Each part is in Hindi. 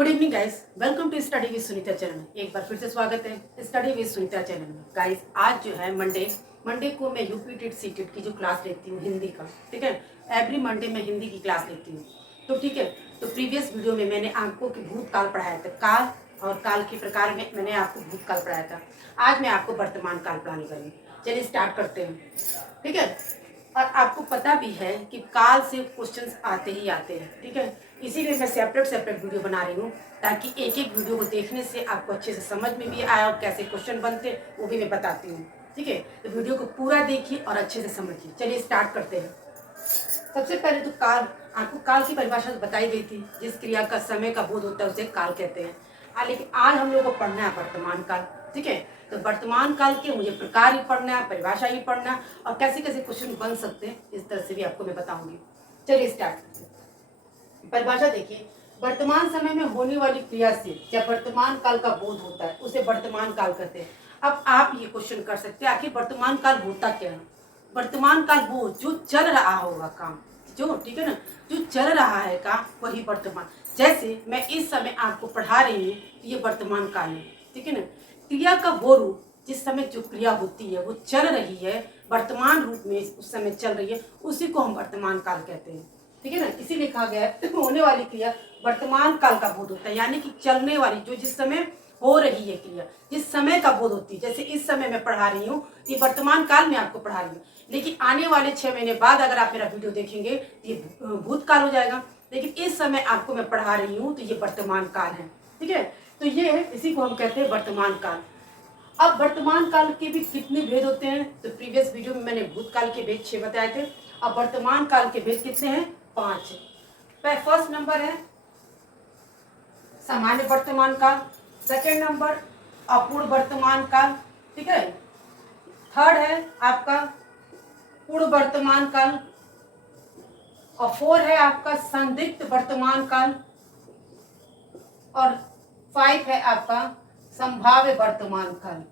Good evening guys, welcome to study with Sunita channel में। एक बार फिर से स्वागत है स्टडी विद सुनीता चैनल में। गाइस आज जो है मंडे को मैं यूपी टेट सी टेट की जो क्लास लेती हूँ हिंदी का, ठीक है। एवरी मंडे मैं हिंदी की क्लास लेती हूँ, तो ठीक है। तो प्रीवियस वीडियो में मैंने आपको भूतकाल पढ़ाया था, काल और काल के प्रकार में मैंने आपको भूतकाल पढ़ाया था। आज मैं आपको वर्तमान काल पढ़ाने वाली। चलिए स्टार्ट करते हैं, ठीक है। और आपको पता भी है कि काल से क्वेश्चंस आते ही आते हैं, ठीक है। इसीलिए मैं सेपरेट वीडियो बना रही हूँ, ताकि एक एक वीडियो को देखने से आपको अच्छे से समझ में भी आया और कैसे क्वेश्चन बनते वो भी मैं बताती हूँ, ठीक है। तो वीडियो को पूरा देखिए और अच्छे से समझिए। चलिए स्टार्ट करते हैं। सबसे पहले तो काल, आपको काल की परिभाषा तो बताई गई थी। जिस क्रिया का समय का बोध होता है उसे काल कहते हैं। लेकिन आज हम लोग को पढ़ना है वर्तमान काल, ठीक है। तो वर्तमान काल के मुझे प्रकार ही पढ़ना है, परिभाषा ही पढ़ना है, और कैसे कैसे क्वेश्चन बन सकते हैं इस तरह से भी आपको मैं बताऊंगी। चलिए स्टार्ट करते हैं। परिभाषा देखिए, वर्तमान समय में होने वाली क्रिया से जब वर्तमान काल का बोध होता है उसे वर्तमान काल कहते हैं। अब आप ये क्वेश्चन कर सकते हैं, आखिर वर्तमान काल होता क्या है। वर्तमान काल वो जो चल रहा होगा काम, जो ठीक है ना, जो चल रहा है काम वही वर्तमान। जैसे मैं इस समय आपको पढ़ा रही हूँ, ये वर्तमान काल है, ठीक है ना। क्रिया का वो रूप जिस समय जो क्रिया होती है वो चल रही है, वर्तमान रूप में उस समय चल रही है, उसी को हम वर्तमान काल कहते हैं, ठीक है ना। इसी लिखा गया है होने वाली क्रिया वर्तमान काल का बोध होता है, यानी कि चलने वाली जो जिस समय हो रही है क्रिया, जिस समय का बोध होती है। जैसे इस समय मैं पढ़ा रही हूँ, ये वर्तमान काल में आपको पढ़ा रही हूँ, लेकिन आने वाले 6 महीने बाद अगर आप मेरा वीडियो देखेंगे तो ये भूतकाल हो जाएगा। लेकिन इस समय आपको मैं पढ़ा रही हूँ तो ये वर्तमान काल है, ठीक है। तो ये है, इसी को हम कहते हैं वर्तमान काल। अब वर्तमान काल के भी कितने भेद होते हैं, तो प्रीवियस वीडियो में मैंने भूतकाल के भेद 6 बताए थे। अब वर्तमान काल के भेद कितने हैं? 5 है। फर्स्ट नंबर है सामान्य वर्तमान काल, सेकेंड नंबर अपूर्ण वर्तमान काल, ठीक है। थर्ड है आपका पूर्ण वर्तमान काल, और 4 है आपका संदिग्ध वर्तमान काल, और 5 है आपका संभाव्य वर्तमान काल।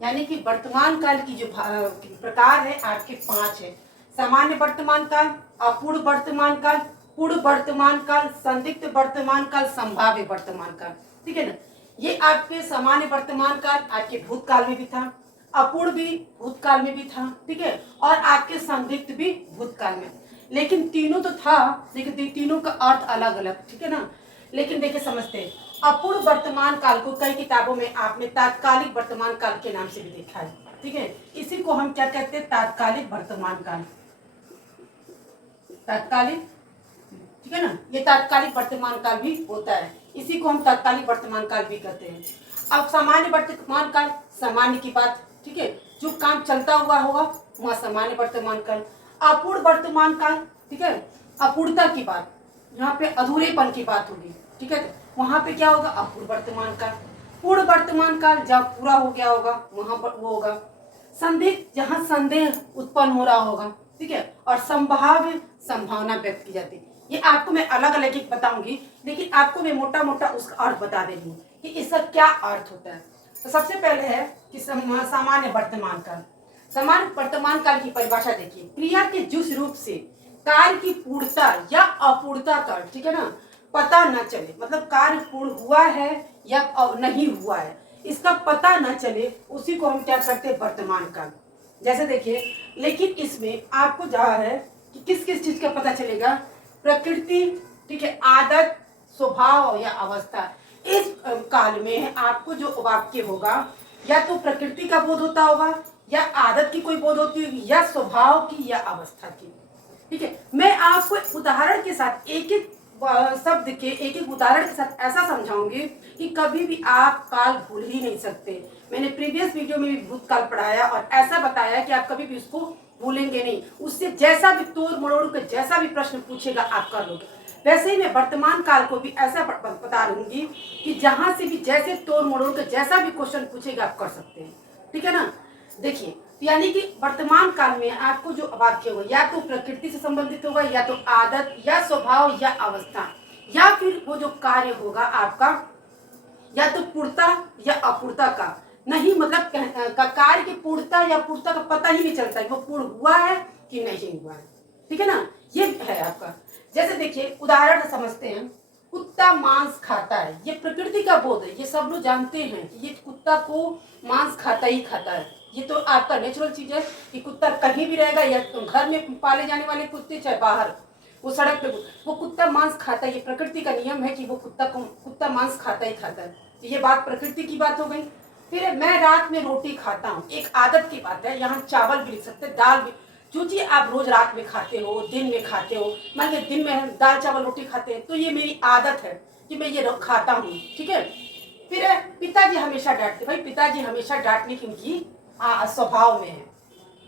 यानी कि वर्तमान काल की जो प्रकार है आपके 5 है। सामान्य वर्तमान काल, अपूर्ण वर्तमान काल, पूर्ण वर्तमान काल, संदिग्ध वर्तमान काल, संभाव्य वर्तमान काल, ठीक है ना। ये आपके सामान्य वर्तमान काल आपके भूतकाल में भी था, अपूर्ण भी भूतकाल में भी था, ठीक है, और आपके संदिग्ध भी भूतकाल में। लेकिन तीनों तो था, लेकिन तीनों का अर्थ अलग अलग, ठीक है ना। लेकिन देखिए समझते हैं, अपूर्ण वर्तमान काल को कई किताबों में आपने तात्कालिक वर्तमान काल के नाम से भी देखा है, ठीक है। इसी को हम क्या कहते हैं? तात्कालिक वर्तमान काल, तात्कालिक, ठीक है ना। ये तात्कालिक वर्तमान काल भी होता है, इसी को हम तात्कालिक वर्तमान काल भी कहते हैं। अब सामान्य वर्तमान काल, सामान्य की बात, ठीक है, जो काम चलता हुआ होगा वह सामान्य वर्तमान काल। अपूर्ण वर्तमान काल, ठीक है, अपूर्णता की बात, यहाँ पे अधूरेपन की बात होगी, ठीक है, वहां पे क्या होगा? अपूर्ण वर्तमान काल। पूर्ण वर्तमान काल जब पूरा हो गया होगा वहां पर वो होगा संदिग्ध, जहां संदेह उत्पन्न हो रहा होगा, ठीक है, और संभाव्य, संभावना व्यक्त की जाती है। ये आपको मैं अलग अलग एक बताऊंगी, लेकिन आपको मैं मोटा मोटा उसका अर्थ बता दे रही हूँ कि इसका क्या अर्थ होता है। तो सबसे पहले है कि सामान्य वर्तमान काल। सामान्य वर्तमान काल की परिभाषा देखिए, क्रिया के जिस रूप से कार्य की पूर्णता या अपूर्णता का, ठीक है ना, पता न चले, मतलब कार्य पूर्ण हुआ है या नहीं हुआ है, इसका पता न चले, उसी को हम क्या करते हैं? वर्तमान काल। जैसे देखिए, लेकिन इसमें आपको जहाँ है कि किस किस चीज का पता चलेगा? प्रकृति, ठीक है, आदत, स्वभाव या अवस्था। इस काल में आपको जो वाक्य होगा या तो प्रकृति का बोध होता होगा, या आदत की कोई बोध होती होगी, या स्वभाव की, या अवस्था की, ठीक है। मैं आपको उदाहरण के साथ एक एक शब्द के एक एक उदाहरण के साथ ऐसा समझाऊंगी कि कभी भी आप काल भूल ही नहीं सकते। मैंने प्रीवियस वीडियो में भी भूतकाल पढ़ाया और ऐसा बताया कि आप कभी भी उसको भूलेंगे नहीं। उससे जैसा भी तोड़ मरोड़ के जैसा भी प्रश्न पूछेगा आप कर लोगे। वैसे ही मैं वर्तमान काल को भी ऐसा बता दूंगी कि जहां से भी जैसे तोड़ मरोड़ के जैसा भी क्वेश्चन पूछेगा आप कर सकते हैं, ठीक है ना। देखिए, यानी कि वर्तमान काल में आपको जो वाक्य होगा या तो प्रकृति से संबंधित होगा, या तो आदत, या स्वभाव, या अवस्था, या फिर वो जो कार्य होगा आपका या तो पूर्णता या अपूर्णता का नहीं, मतलब कार्य की पूर्णता या अपूर्णता का पता ही नहीं चलता है वो पूर्ण हुआ है कि नहीं हुआ है, ठीक है ना। ये है आपका। जैसे देखिए उदाहरण समझते हैं, कुत्ता मांस खाता है, ये प्रकृति का बोध है, ये सब लोग जानते हैं कि ये कुत्ता को मांस खाता ही खाता है। ये तो आपका नेचुरल चीज है कि कुत्ता कहीं भी रहेगा, या तो घर में पाले जाने वाले कुत्ते चाहे बाहर, वो सड़क पे वो कुत्ता मांस खाता है। ये प्रकृति का नियम है कि वो कुत्ता मांस खाता ही खाता है। तो ये बात प्रकृति की बात हो गई। फिर मैं रात में रोटी खाता हूँ, एक आदत की बात है। यहाँ चावल भी लिख सकते, दाल भी, जो चीज आप रोज रात में खाते हो, दिन में खाते हो, मान लीजिए दिन में हम दाल चावल रोटी खाते हैं, तो ये मेरी आदत है कि मैं ये खाता हूँ, ठीक है। फिर पिताजी हमेशा डांटते, भाई पिताजी हमेशा डांटने की उनकी स्वभाव में है,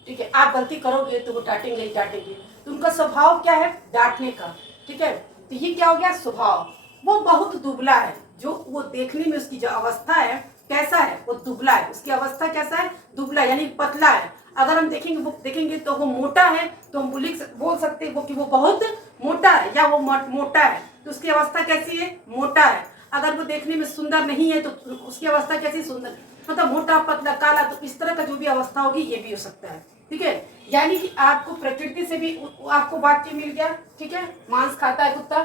ठीक है। आप गलती करोगे तो वो डांटेंगे ही डांटेंगे, तो उनका स्वभाव क्या है, डांटने का, ठीक है। तो ये क्या हो गया, स्वभाव। वो बहुत दुबला है, जो वो देखने में उसकी जो अवस्था है कैसा है, वो दुबला है, उसकी अवस्था कैसा है, दुबला यानी पतला है। अगर हम देखेंगे तो वो मोटा है, तो हम बोल सकते हैं वो कि वो बहुत मोटा है, या वो मोटा है, तो उसकी अवस्था कैसी है, मोटा है। अगर वो देखने में सुंदर नहीं है तो उसकी अवस्था कैसी, सुंदर, मतलब मोटा पतला काला, तो इस तरह का जो भी अवस्था होगी ये भी हो सकता है, ठीक है। यानी कि आपको प्रकृति से भी आपको वाक्य मिल गया, ठीक है, मांस खाता है कुत्ता।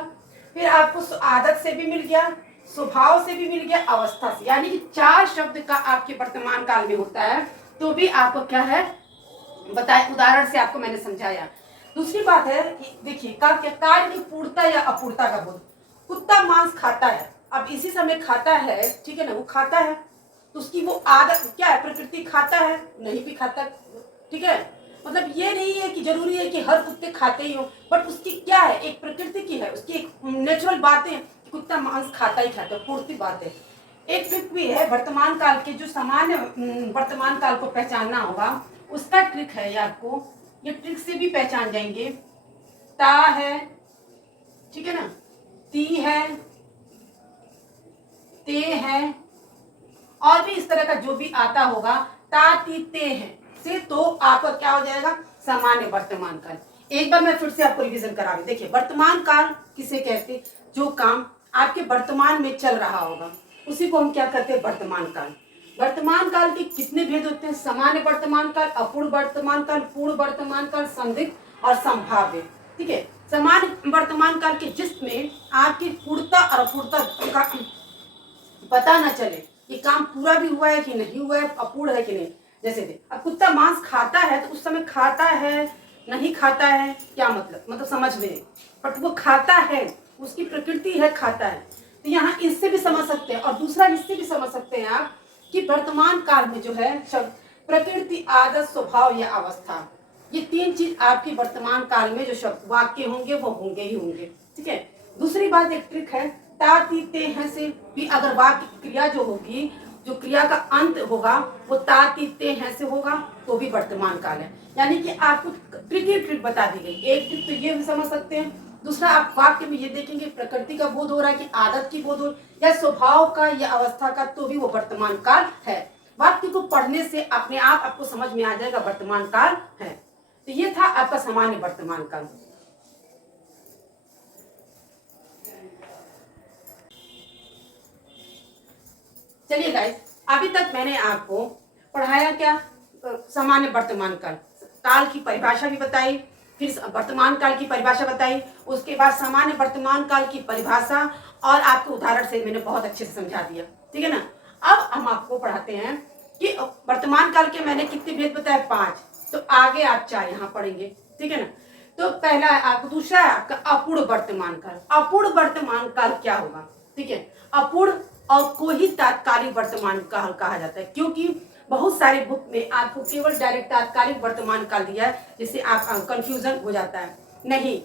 फिर आपको आदत से भी मिल गया, स्वभाव से भी मिल गया, अवस्था से, यानी कि 4 शब्द का आपके वर्तमान काल में होता है। तो भी आपको क्या है बताए, उदाहरण से आपको मैंने समझाया। दूसरी बात है, देखिए कार्य की पूर्णता या अपूर्णता का बोध। कुत्ता मांस खाता है, अब इसी समय खाता है, ठीक है ना, वो खाता है, तो उसकी वो आदत क्या है, प्रकृति खाता है, नहीं भी खाता, ठीक है। मतलब ये नहीं है कि जरूरी है कि हर कुत्ते खाते ही हो, बट उसकी क्या है, एक प्रकृति की है, उसकी एक नेचुरल बात है कि कुत्ता मांस खाता ही खाता है, पूर्ति बात है। एक ट्रिक भी है वर्तमान काल के, जो सामान्य वर्तमान काल को पहचानना होगा, उसका ट्रिक है ये आपको, ये ट्रिक से भी पहचान जाएंगे। ता है, ठीक है ना, ती है, ते है, और भी इस तरह का जो भी आता होगा, ता ती ते है से, तो आपका क्या हो जाएगा, सामान्य वर्तमान काल। एक बार मैं फिर से आपको रिवीजन करा रही हूं। देखिए वर्तमान काल किसे कहते, जो काम आपके वर्तमान में चल रहा होगा उसी को हम क्या कहते हैं, वर्तमान काल। वर्तमान काल के कितने भेद होते हैं, सामान्य वर्तमान काल, अपूर्ण वर्तमान काल, पूर्ण वर्तमान काल, संदिग्ध और संभाव्य, ठीक है। सामान्य वर्तमान काल के जिसमें आपकी पूर्णता और अपूर्णता का पता न चले, ये काम पूरा भी हुआ है कि नहीं हुआ है, अपूर्ण है कि नहीं। जैसे अब कुत्ता मांस खाता है, तो उस समय खाता है नहीं खाता है, क्या मतलब समझ में, बट वो खाता है, उसकी प्रकृति है, खाता है। तो यहाँ इससे भी समझ सकते हैं, और दूसरा इससे भी समझ सकते हैं आप कि वर्तमान काल में जो है शब्द प्रकृति, आदत, स्वभाव या अवस्था, ये 3 चीज आपके वर्तमान काल में जो शब्द वाक्य होंगे वो होंगे ही होंगे, ठीक है। दूसरी बात, एक ट्रिक है, ता ती ते हैं से भी अगर वाक्य क्रिया जो होगी, जो क्रिया का अंत होगा वो ता ती ते हैं से होगा, तो भी वर्तमान काल है। यानी कि आपको ट्रिक बता दी गई। एक ट्रिक तो ये भी समझ सकते हैं, दूसरा आप वाक्य में ये देखेंगे प्रकृति का बोध हो रहा है कि आदत की बोध हो, या स्वभाव का या अवस्था का, तो भी वो वर्तमान काल है। वाक्य को पढ़ने से अपने आप आपको समझ में आ जाएगा वर्तमान काल है। तो ये था आपका सामान्य वर्तमान काल। चलिए गाइस, अभी तक मैंने आपको पढ़ाया क्या, सामान्य वर्तमान काल, काल की परिभाषा भी बताई, फिर वर्तमान काल की परिभाषा बताई, उसके बाद सामान्य वर्तमान काल की परिभाषा, और आपको उदाहरण से मैंने बहुत अच्छे से समझा दिया, ठीक है ना। अब हम आपको पढ़ाते हैं कि वर्तमान काल के मैंने कितने भेद बताए, 5, तो आगे आप 4 यहाँ पढ़ेंगे, ठीक है ना। तो पहला है आपको, दूसरा है आपका अपूर्ण वर्तमान काल। अपूर्ण वर्तमान काल क्या होगा, ठीक है, अपूर्ण और को ही तात्कालिक वर्तमान काल कहा जाता है, क्योंकि बहुत सारे बुक में आपको केवल डायरेक्ट तात्कालिक वर्तमान काल दिया है, जिससे आप कंफ्यूजन हो जाता है। नहीं,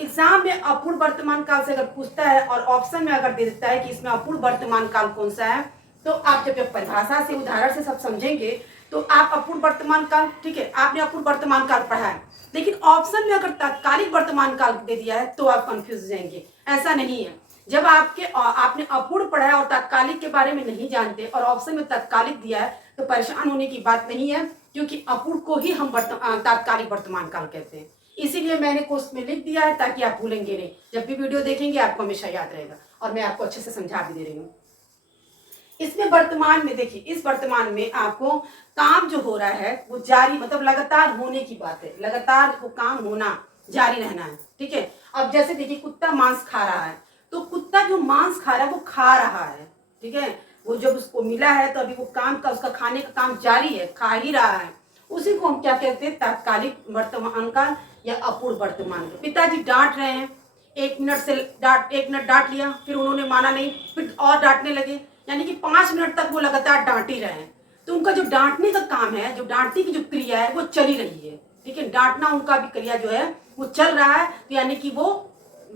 एग्जाम में अपूर्ण वर्तमान काल से अगर पूछता है और ऑप्शन में अगर दे देता है कि इसमें अपूर्ण वर्तमान काल कौन सा है, तो आप जब परिभाषा से उदाहरण से सब समझेंगे तो आप अपूर्ण वर्तमान काल, ठीक है, आपने अपूर्ण वर्तमान काल पढ़ा है, लेकिन ऑप्शन में अगर तात्कालिक वर्तमान काल दे दिया है तो आप कंफ्यूज हो जाएंगे। ऐसा नहीं है, जब आपने अपूर्ण पढ़ा है और तात्कालिक के बारे में नहीं जानते और ऑप्शन में तात्कालिक दिया है, तो परेशान होने की बात नहीं है, क्योंकि अपूर्ण को ही हम तात्कालिक वर्तमान काल कहते हैं। इसीलिए मैंने कोर्स में लिख दिया है ताकि आप भूलेंगे नहीं, जब भी वीडियो देखेंगे आपको हमेशा याद रहेगा, और मैं आपको अच्छे से समझा भी दे रही हूँ। इसमें वर्तमान में देखिए, इस वर्तमान में आपको काम जो हो रहा है वो जारी, मतलब लगातार होने की बात है, लगातार वो काम होना, जारी रहना है, ठीक है। अब जैसे देखिए कुत्ता मांस खा रहा है, तो कुत्ता जो मांस खा रहा है वो खा रहा है, ठीक है। वो जब उसको मिला है तो अभी वो काम का उसका खाने का काम जारी है, खा ही रहा है। उसी को हम क्या कहते हैं, तात्कालिक वर्तमान काल या अपूर्व वर्तमान काल। पिताजी डांट रहे हैं, 1 मिनट डांट लिया, फिर उन्होंने माना नहीं, फिर और डांटने लगे, यानी कि 5 मिनट तक वो लगातार डांट ही रहे हैं। तो उनका जो डांटने का काम है, जो डांटने की जो क्रिया है वो चली रही है, ठीक है। डांटना उनका भी क्रिया जो है वो चल रहा है, तो यानी कि वो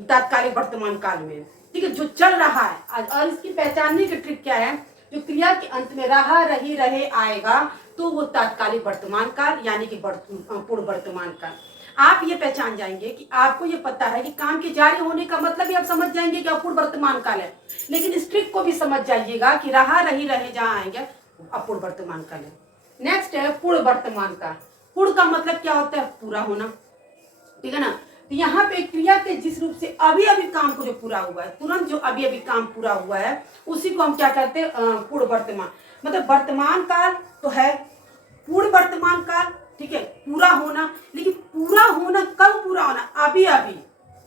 तात्कालिक वर्तमान काल में, ठीक है, जो चल रहा है। और इसकी पहचानने की ट्रिक क्या है, जो क्रिया के अंत में रहा, रही, रहे आएगा तो वो तात्कालिक वर्तमान काल यानी कि पूर्व वर्तमान काल। आप ये पहचान जाएंगे कि आपको ये पता है कि काम के जारी होने का मतलब ही आप समझ जाएंगे कि अपूर्व वर्तमान काल है, लेकिन इस ट्रिक को भी समझ जाइएगा कि रहा, रही, रहे जहाँ आएंगे अपूर्व वर्तमान काल है। नेक्स्ट है पूर्ण वर्तमान काल। पूर्ण का मतलब क्या होता है, पूरा होना, ठीक है ना। तो यहाँ पे क्रिया के जिस रूप से अभी अभी काम को जो पूरा हुआ है, तुरंत जो अभी अभी काम पूरा हुआ है, उसी को हम क्या कहते हैं, पूर्ण वर्तमान। मतलब वर्तमान काल तो है, पूर्ण वर्तमान काल, ठीक है, पूरा होना। लेकिन पूरा होना कब पूरा होना, अभी अभी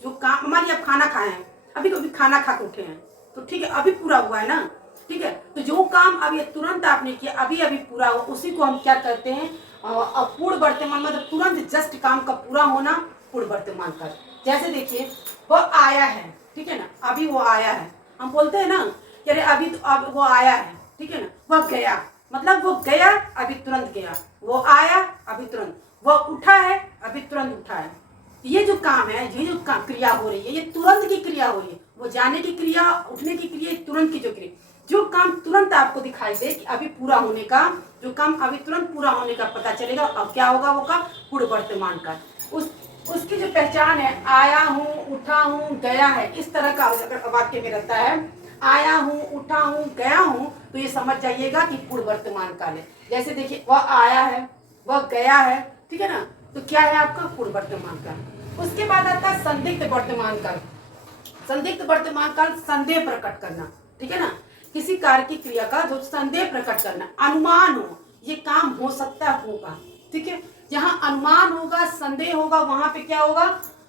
जो काम, हमारी अब खाना खाए हैं, अभी कभी खाना खा के उठे हैं, तो ठीक है, अभी पूरा हुआ है ना, ठीक है। तो जो काम अभी तुरंत आपने किया, अभी अभी पूरा हुआ, उसी को हम क्या कहते हैं, पूर्ण वर्तमान। मतलब तुरंत जस्ट काम का पूरा होना, पूर्ण वर्तमान काल। जैसे देखिए, वो आया है, ठीक है ना, अभी वो आया है, हम बोलते हैं ना कि अरे अभी तो अब वो आया है, ठीक है ना। वह गया, मतलब वो गया, अभी तुरंत गया। वो आया, अभी तुरंत। वो उठा है, अभी तुरंत उठा है। ये जो काम है, ये जो क्रिया हो रही है, ये तुरंत की क्रिया हो रही है। वो जाने की क्रिया, उठने की क्रिया, तुरंत की जो क्रिया, जो काम तुरंत आपको दिखाई दे कि अभी पूरा होने का, जो काम अभी तुरंत पूरा होने का पता चलेगा, अब क्या होगा, वो का पूर्ण वर्तमान काल। उसकी जो पहचान है, आया हूँ, उठा हूँ, गया है, इस तरह का अगर वाक्य में रहता है, आया हूँ, उठा हूँ, गया हूँ, तो ये समझ जाइएगा कि पूर्ण वर्तमान काल है। जैसे देखिए, वह आया है, वह गया है, ठीक है ना, तो क्या है आपका पूर्ण वर्तमान काल। उसके बाद आता है संदिग्ध वर्तमान काल। संदिग्ध वर्तमान काल, संदेह प्रकट करना, ठीक है ना, किसी कार्य की क्रिया का जो संदेह प्रकट करना, अनुमान हो, ये काम हो सकता होगा, ठीक है। जहाँ अनुमान होगा, संदेह होगा, वहां पे क्या होगा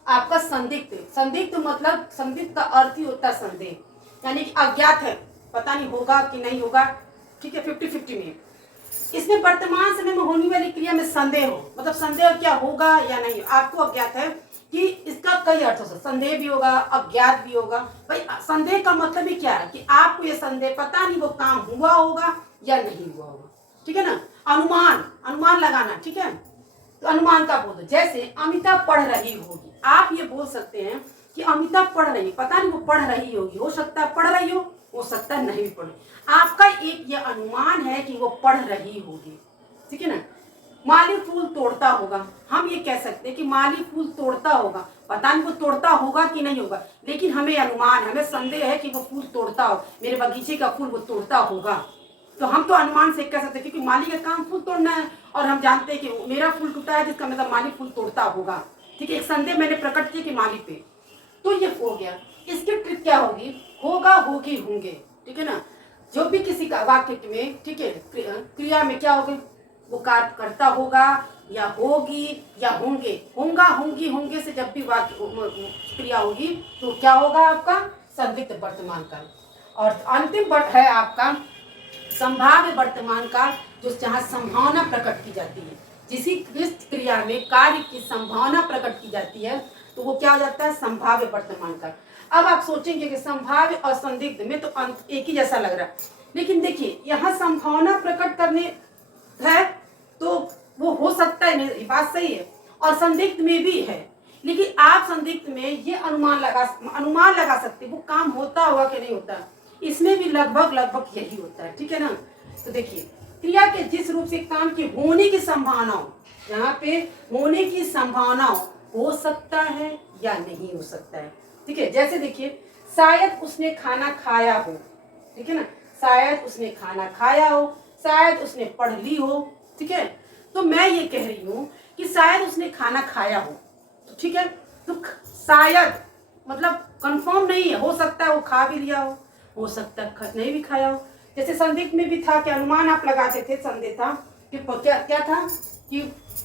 आपका संदिग्ध। संदिग्ध मतलब, संदिग्ध का अर्थ ही होता है संदेह, यानी कि अज्ञात है, पता नहीं होगा कि नहीं होगा, ठीक है, 50-50 में। इसमें वर्तमान समय में होने वाली क्रिया में संदेह हो, मतलब संदेह क्या होगा या नहीं, आपको अज्ञात है कि इसका कई अर्थ हो सकता, संदेह भी होगा, अज्ञात भी होगा। भाई संदेह का मतलब ही क्या है कि आपको ये संदेह, पता नहीं वो काम हुआ होगा या नहीं हुआ होगा, ठीक है ना। अनुमान, अनुमान लगाना, ठीक है, तो अनुमान का बोल दो। जैसे अमिता पढ़ रही होगी, आप ये बोल सकते हैं कि अमिता पढ़ रही, पता नहीं वो पढ़ रही होगी, हो सकता है पढ़ रही हो सकता है नहीं भी पढ़। आपका एक ये अनुमान है कि वो पढ़ रही होगी, ठीक है ना। माली फूल तोड़ता होगा, हम ये कह सकते हैं कि माली फूल तोड़ता होगा, पता नहीं वो तोड़ता होगा कि नहीं होगा, लेकिन हमें अनुमान, हमें संदेह है कि वो फूल तोड़ता हो, मेरे बगीचे का फूल वो तोड़ता होगा। तो हम तो अनुमान से कह सकते हैं, क्योंकि माली का काम फूल तोड़ना है, और हम जानते हैं कि मेरा फूल टूटा है, जिसका मतलब माली फूल तोड़ता होगा, ठीक है। एक संदेह मैंने प्रकट किया कि माली पे, तो ये हो गया। इसकी ट्रिक क्या होगी, होगा, होगी, होंगे, ठीक है ना। जो भी किसी का वाक्य में, ठीक है, क्रिया में क्या होगी, वो कार्य करता होगा या होगी या होंगे, होगा, होंगी, होंगे से जब भी वाक्य क्रिया होगी तो क्या होगा आपका संदिग्ध वर्तमान काल। और अंतिम है आपका संभाव्य वर्तमान काल, जो जहाँ संभावना प्रकट की जाती है, जिस क्रिया में कार्य की संभावना प्रकट की जाती है, तो वो क्या हो जाता है, संभाव्य वर्तमान काल। अब आप सोचेंगे कि संभाव्य और संदिग्ध में तो अंत एक ही जैसा लग रहा है, लेकिन देखिए यहाँ संभावना प्रकट करने है तो वो हो सकता है, ये बात सही है, और संदिग्ध में भी है, लेकिन आप संदिग्ध में ये अनुमान लगा सकते वो काम होता होगा कि नहीं होता, इसमें भी लगभग यही होता है, ठीक है ना। तो देखिए, क्रिया के जिस रूप से काम की होने की संभावना, यहाँ पे होने की संभावना हो सकता है या नहीं हो सकता है, ठीक है। जैसे देखिए, शायद उसने खाना खाया हो, ठीक है ना, शायद उसने खाना खाया हो, शायद उसने पढ़ ली हो, ठीक है। तो मैं ये कह रही हूँ कि शायद उसने खाना खाया हो, तो ठीक है, तो शायद मतलब कंफर्म नहीं है, हो सकता है वो खा भी लिया हो सकता है नहीं भी खाया हो। जैसे संदिग्ध में भी था कि अनुमान आप लगाते थे, संदेह था कि क्या था कि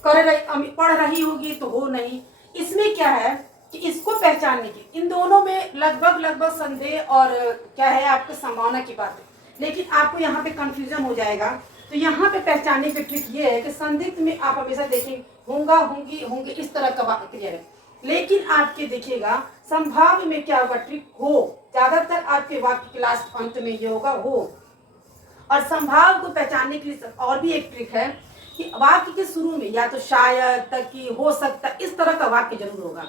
पढ़ रही होगी तो हो नहीं। इसमें क्या है कि इसको पहचानने की इन दोनों में लगभग संदेह और क्या है आपके संभावना की बात है, लेकिन आपको यहाँ पे कंफ्यूजन हो जाएगा। तो यहाँ पे पहचानने की ट्रिक ये है कि संदिग्ध में आप हमेशा देखेंगे होगा, होंगी, होंगे, इस तरह का क्रिया है। लेकिन आपके देखिएगा संभाव्य में क्या होगा, ट्रिक हो, ज्यादातर आपके वाक्य के लास्ट अंत में ये होगा हो। और संभाव को पहचानने के लिए और भी एक ट्रिक है कि वाक्य के शुरू में या तो शायद तक कि हो सकता, इस तरह का वाक्य जरूर होगा,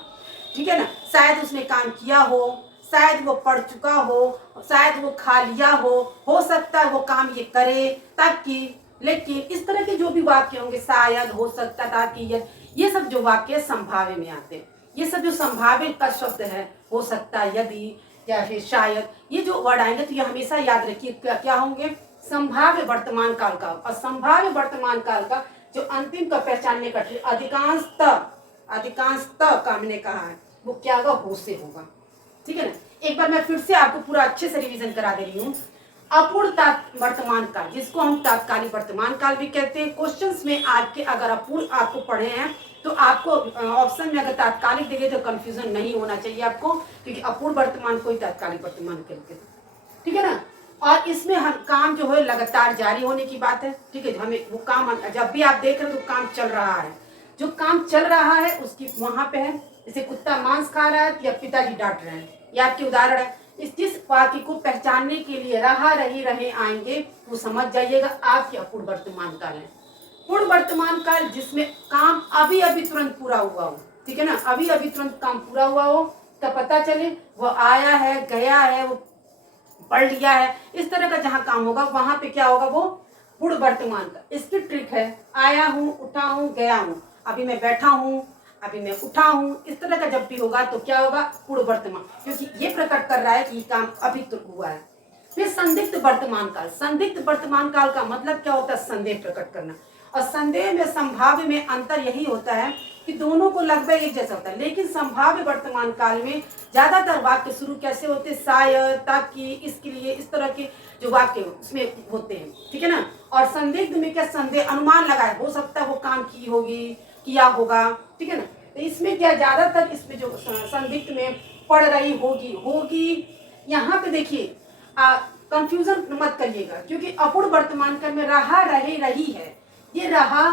ठीक है ना। शायद उसने काम किया हो, शायद वो पढ़ चुका हो, शायद वो खा लिया हो सकता है वो काम ये करे, ताकि, लेकिन, इस तरह के जो भी वाक्य होंगे, शायद, हो सकता, ताकि, ये सब जो वाक्य संभाव्य में आते हैं। ये सब जो संभाव्य का शब्द है, हो सकता, यदि या फिर शायद, ये जो वर्ड आएंगे तो ये हमेशा याद रखिए क्या होंगे, संभाव्य वर्तमान काल का। और संभाव्य वर्तमान काल का जो अंतिम का पहचानने का अधिकांशतः का हमने कहा है वो क्या होगा, हो से होगा, ठीक है ना। एक बार मैं फिर से आपको पूरा अच्छे से रिवीजन करा दे रही हूँ। अपूर्ण वर्तमान काल, जिसको हम तात्कालिक वर्तमान काल भी कहते हैं। क्वेश्चंस में आपके अगर अपूर्ण आपको पढ़े हैं तो आपको ऑप्शन में अगर तात्कालिक देंगे तो कंफ्यूजन नहीं होना चाहिए आपको, क्योंकि अपूर्ण वर्तमान को ही तात्कालिक वर्तमान कहते हैं, ठीक है ना। और इसमें हम काम जो है लगातार जारी होने की बात है, ठीक है। हमें वो काम जब भी आप देख रहे हो तो काम चल रहा है, जो काम चल रहा है उसकी वहां पे है, जैसे कुत्ता मांस खा रहा है या पिताजी डांट रहे हैं, ये आपके उदाहरण है। जिस वाक्य को पहचानने के लिए रहा रही रहे आएंगे वो समझ जाइएगा आपके अपूर्ण वर्तमान काल है। पूर्ण वर्तमान काल जिसमें काम अभी अभी तुरंत पूरा हुआ हो, ठीक है ना, अभी अभी तुरंत काम पूरा हुआ हो, तब पता चले वो आया है, गया है, वो पढ़ लिया है, इस तरह का जहाँ काम होगा वहां पे क्या होगा, वो पूर्ण वर्तमान का। इसकी ट्रिक है आया हूँ, उठा हूँ, गया हूँ, अभी मैं बैठा हूँ, अभी मैं उठा हूँ, इस तरह का जब भी होगा तो क्या होगा, पूर्ण वर्तमान, क्योंकि ये प्रकट कर रहा है कि काम अभी तो हुआ है। फिर संदिग्ध वर्तमान काल, संदिग्ध वर्तमान काल का मतलब क्या होता है, संदेह प्रकट करना। और संदेह में संभाव्य में अंतर यही होता है कि दोनों को लगभग एक जैसा होता है, लेकिन संभाव्य वर्तमान काल में ज्यादातर वाक्य शुरू कैसे होते हैं, शायद, ताकि, इसके लिए, इस तरह के जो वाक्य उसमें होते हैं, ठीक है ना। और संदिग्ध में क्या, संदेह, अनुमान लगाए, हो सकता है वो काम की होगी, किया होगा, ठीक है ना। तो इसमें क्या ज्यादातर इसमें जो संदिग्ध में पढ़ रही होगी, यहाँ पे देखिए कंफ्यूजन मत करिएगा, क्योंकि अपूर्ण वर्तमान काल में रहा, रही है, ये रहा,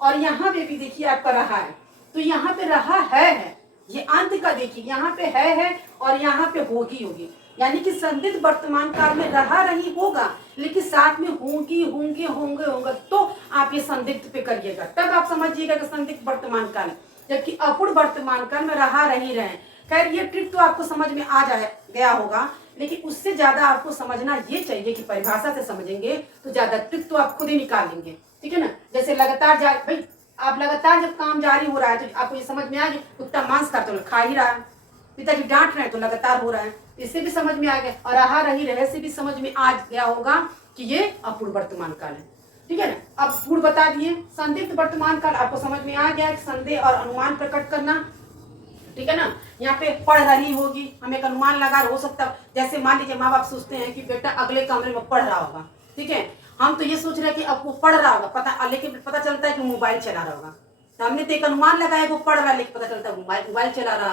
और यहाँ पे भी देखिए आपका रहा है, तो यहाँ पे रहा है, ये अंत का देखिए, यहाँ पे है और यहाँ पे होगी, यानी कि संदिग्ध वर्तमान काल में रहा रही होगा, लेकिन साथ में होंगे, तो आप ये संदिग्ध पे करिएगा, तब आप समझिएगा कि संदिग्ध वर्तमान काल है। जबकि अपूर्ण वर्तमान काल में रहा रही रहे। खैर ये ट्रिक तो आपको समझ में आ गया होगा, लेकिन उससे ज्यादा आपको समझना ये चाहिए कि परिभाषा से समझेंगे तो ज्यादा ट्रिक तो आप खुद ही निकाल लेंगे, ठीक है ना। जैसे लगातार भाई आप लगातार जब काम जारी हो रहा है तो आपको ये समझ में आ गया, कुत्ता मांस खाता तो खा ही रहा है, पिताजी डांट रहे हैं तो लगातार हो रहा है, इससे भी समझ में आ गया। और रहा रही रहे से भी समझ में आ गया होगा कि ये अपूर्ण वर्तमान काल है, ठीक है ना। अब पूर्ण बता दिए। संदिग्ध वर्तमान काल आपको समझ में आ गया, संदेह और अनुमान प्रकट करना, ठीक है ना। यहाँ पे पढ़ रही होगी, हम एक अनुमान लगा, हो सकता, जैसे मान लीजिए माँ बाप सोचते हैं कि बेटा अगले कमरे में पढ़ रहा होगा, ठीक है, हम तो ये सोच रहे हैं कि अब वो पढ़ रहा होगा, पता, लेकिन पता चलता है कि मोबाइल चला रहा होगा, तो हमने तो एक अनुमान लगाया वो पढ़ रहा है, लेकिन पता चलता है मोबाइल चला रहा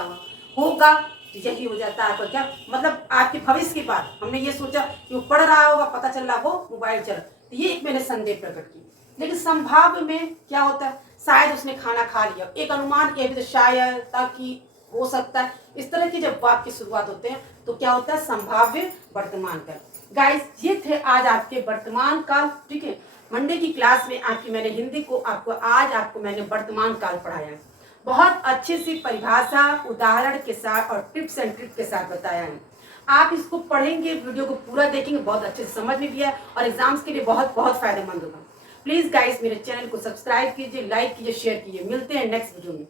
होगा, तो यही हो जाता है आपका क्या मतलब, आपके भविष्य की बात, हमने ये सोचा कि वो पढ़ रहा होगा, पता चल रहा वो मोबाइल चला, तो ये एक मैंने संदेह प्रकट की। लेकिन संभाव्य में क्या होता है, शायद उसने खाना खा लिया, एक अनुमान, ये भी तो शायद, ताकि, हो सकता है, इस तरह के जब वाक्य की शुरुआत होते हैं तो क्या होता है, संभाव्य वर्तमान काल। गाइस ये थे आज आपके वर्तमान काल, ठीक है। मंडे की क्लास में आपकी मैंने हिंदी को आपको मैंने वर्तमान काल पढ़ाया है, बहुत अच्छे से परिभाषा, उदाहरण के साथ और टिप्स एंड ट्रिक के साथ बताया है। आप इसको पढ़ेंगे, वीडियो को पूरा देखेंगे, बहुत अच्छे से समझ में भी है और एग्जाम्स के लिए बहुत बहुत फायदेमंद होगा। प्लीज गाइस मेरे चैनल को सब्सक्राइब कीजिए, लाइक कीजिए, शेयर कीजिए। मिलते हैं नेक्स्ट वीडियो में।